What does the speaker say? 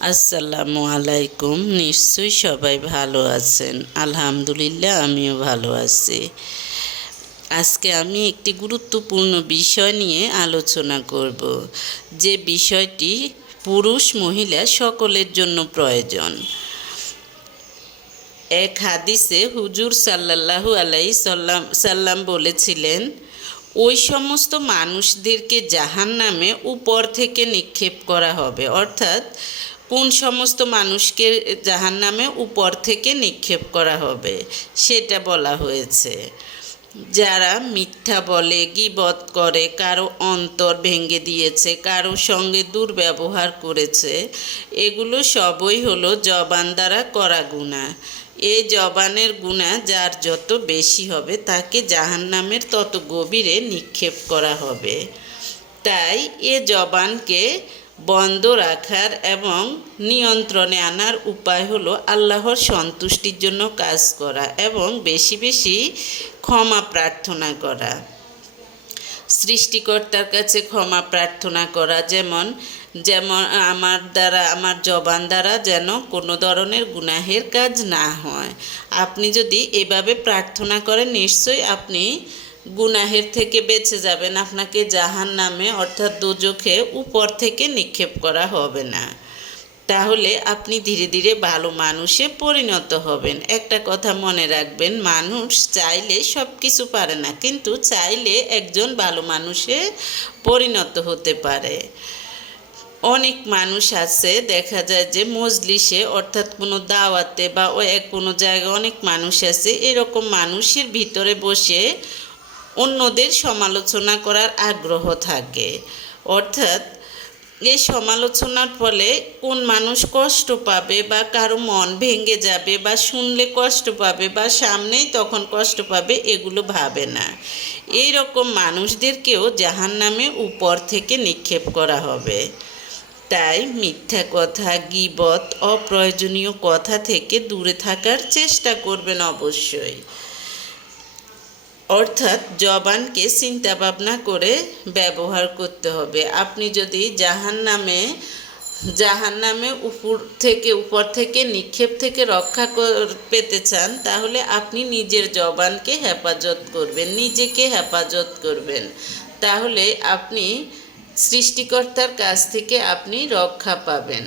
আসসালামু আলাইকুম। নিশ্চয়ই সবাই ভালো আছেন। আলহামদুলিল্লাহ, আমিও ভালো আছি। আজকে আমি একটি গুরুত্বপূর্ণ বিষয় নিয়ে আলোচনা করব। যে বিষয়টি পুরুষ মহিলা সকলের জন্য প্রয়োজন। এক হাদিসে হুজুর সাল্লাল্লাহু আলাই সাল্লাম সাল্লাম বলেছিলেন, ওই সমস্ত মানুষদেরকে জাহান নামে উপর থেকে নিক্ষেপ করা হবে। অর্থাৎ কোন সমস্ত মানুষকে জাহান নামে উপর থেকে নিক্ষেপ করা হবে? সেটা বলা হয়েছে। যারা মিথ্যা বলে, গিবত করে, কারও অন্তর ভেঙে দিয়েছে, কারও সঙ্গে দুর্ব্যবহার করেছে, এগুলো সবই হলো জবান দ্বারা করা গুণা। এই জবানের গুণা যার যত বেশি হবে, তাকে জাহান্নামের তত গভীরে নিক্ষেপ করা হবে। তাই এ জবানকে বন্ধ রাখার এবং নিয়ন্ত্রণে আনার উপায় হলো আল্লাহর সন্তুষ্টির জন্য কাজ করা এবং বেশি বেশি ক্ষমা প্রার্থনা করা। সৃষ্টিকর্তার কাছে ক্ষমা প্রার্থনা করা যেমন যেমন আমার দ্বারা, আমার জবান দ্বারা যেন কোনো ধরনের গুনাহের কাজ না হয়। আপনি যদি এভাবে প্রার্থনা করেন, নিশ্চয়ই আপনি গুনাহের থেকে বেঁচে যাবেন, আপনাকে জাহান নামে অর্থাৎ দোজখে, উপর থেকে নিক্ষেপ করা হবে না। তাহলে আপনি ধীরে ধীরে ভালো মানুষে পরিণত হবেন। একটা কথা মনে রাখবেন, মানুষ চাইলে সব কিছু পারে না, কিন্তু চাইলে একজন ভালো মানুষে পরিণত হতে পারে। অনেক মানুষ আছে, দেখা যায় যে মজলিসে, অর্থাৎ কোনো দাওয়াতে বা কোনো জায়গায় অনেক মানুষ আছে, এরকম মানুষের ভিতরে বসে অন্যদের সমালোচনা করার আগ্রহ থাকে। অর্থাৎ এই সমালোচনার ফলে কোন মানুষ কষ্ট পাবে বা কারও মন ভেঙে যাবে বা শুনলে কষ্ট পাবে বা সামনেই তখন কষ্ট পাবে, এগুলো ভাবে না। এই রকম মানুষদেরকেও জাহান নামে উপর থেকে নিক্ষেপ করা হবে। তাই মিথ্যা কথা, গিবত, অপ্রয়োজনীয় কথা থেকে দূরে থাকার চেষ্টা করবেন অবশ্যই। অর্থাৎ জবানকে চিন্তা ভাবনা করে ব্যবহার করতে হবে। আপনি যদি জাহান নামে জাহান নামে উপর থেকে উপর থেকে, নিক্ষেপ থেকে রক্ষা পেতে চান, তাহলে আপনি নিজের জবানকে হেফাজত করবেন, নিজেকে হেফাজত করবেন। তাহলে আপনি সৃষ্টিকর্তার কাছ থেকে আপনি রক্ষা পাবেন।